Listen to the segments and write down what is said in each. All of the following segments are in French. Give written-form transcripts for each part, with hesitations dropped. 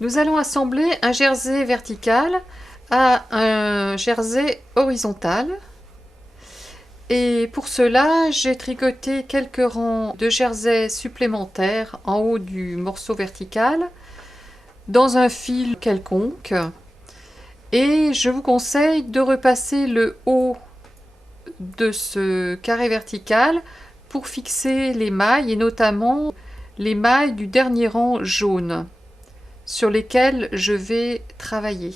Nous allons assembler un jersey vertical à un jersey horizontal. Et pour cela, j'ai tricoté quelques rangs de jersey supplémentaires en haut du morceau vertical dans un fil quelconque. Et je vous conseille de repasser le haut de ce carré vertical pour fixer les mailles, et notamment les mailles du dernier rang jaune sur lesquelles je vais travailler.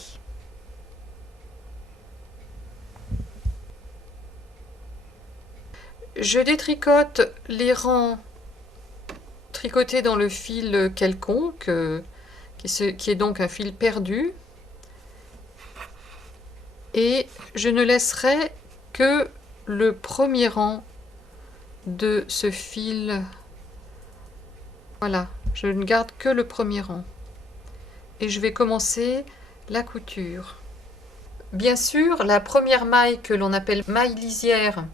Je détricote les rangs tricotés dans le fil quelconque, qui est donc un fil perdu, et je ne laisserai que le premier rang de ce fil. Voilà, je ne garde que le premier rang. Et je vais commencer la couture. Bien sûr, la première maille que l'on appelle maille lisière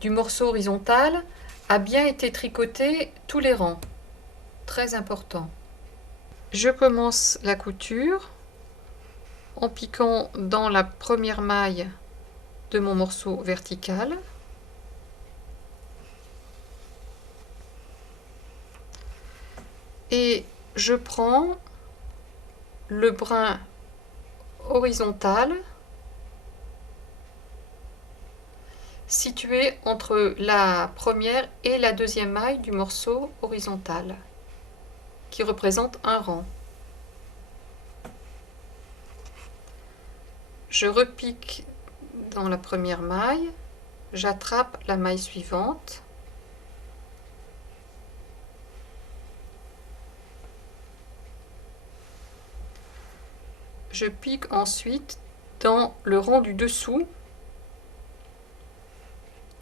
du morceau horizontal a bien été tricotée tous les rangs. Très important. Je commence la couture en piquant dans la première maille de mon morceau vertical. Et je prends le brin horizontal situé entre la première et la deuxième maille du morceau horizontal, qui représente un rang. Je repique dans la première maille, j'attrape la maille suivante, je pique ensuite dans le rang du dessous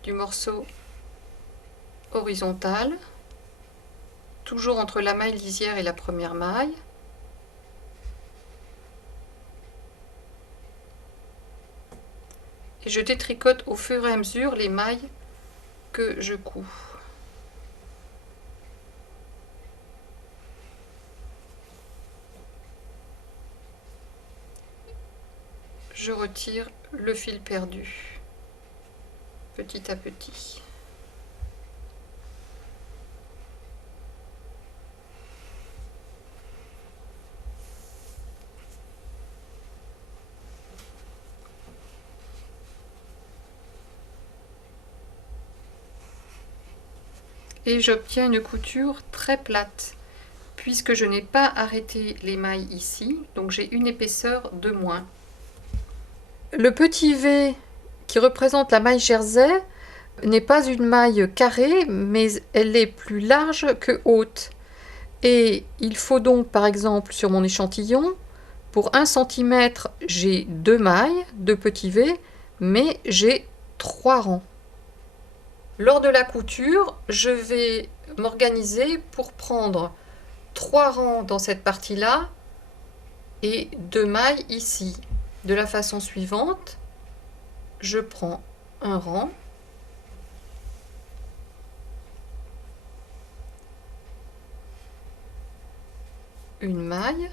du morceau horizontal, toujours entre la maille lisière et la première maille. Et je détricote au fur et à mesure les mailles que je couds. Je retire le fil perdu petit à petit. Et j'obtiens une couture très plate puisque je n'ai pas arrêté les mailles ici, donc j'ai une épaisseur de moins. Le petit V qui représente la maille jersey n'est pas une maille carrée, mais elle est plus large que haute. Et il faut donc, par exemple, sur mon échantillon, pour 1 cm, j'ai 2 mailles, 2 petits V, mais j'ai 3 rangs. Lors de la couture, je vais m'organiser pour prendre 3 rangs dans cette partie-là et 2 mailles ici. De la façon suivante, je prends un rang, une maille,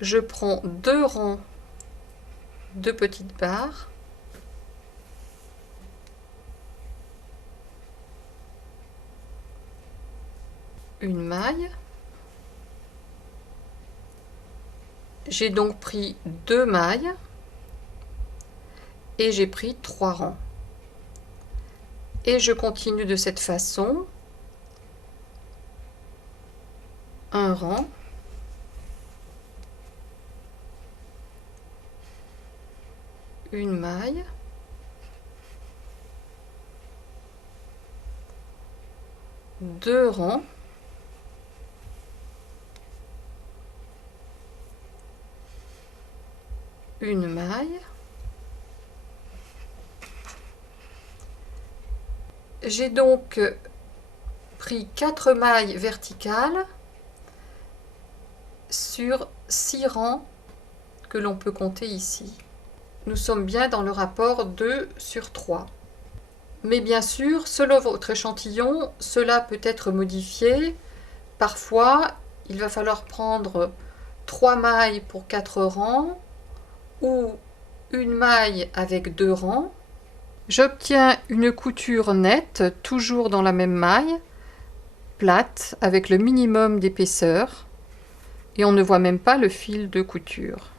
je prends 2 rangs de petites barres, une maille. J'ai donc pris 2 mailles et j'ai pris 3 rangs. Et je continue de cette façon. Un rang, une maille, deux rangs, une maille. J'ai donc pris 4 mailles verticales sur 6 rangs que l'on peut compter ici. Nous sommes bien dans le rapport 2 sur 3. Mais bien sûr, selon votre échantillon, cela peut être modifié. Parfois, il va falloir prendre 3 mailles pour 4 rangs ou une maille avec 2 rangs. J'obtiens une couture nette, toujours dans la même maille, plate, avec le minimum d'épaisseur. Et on ne voit même pas le fil de couture.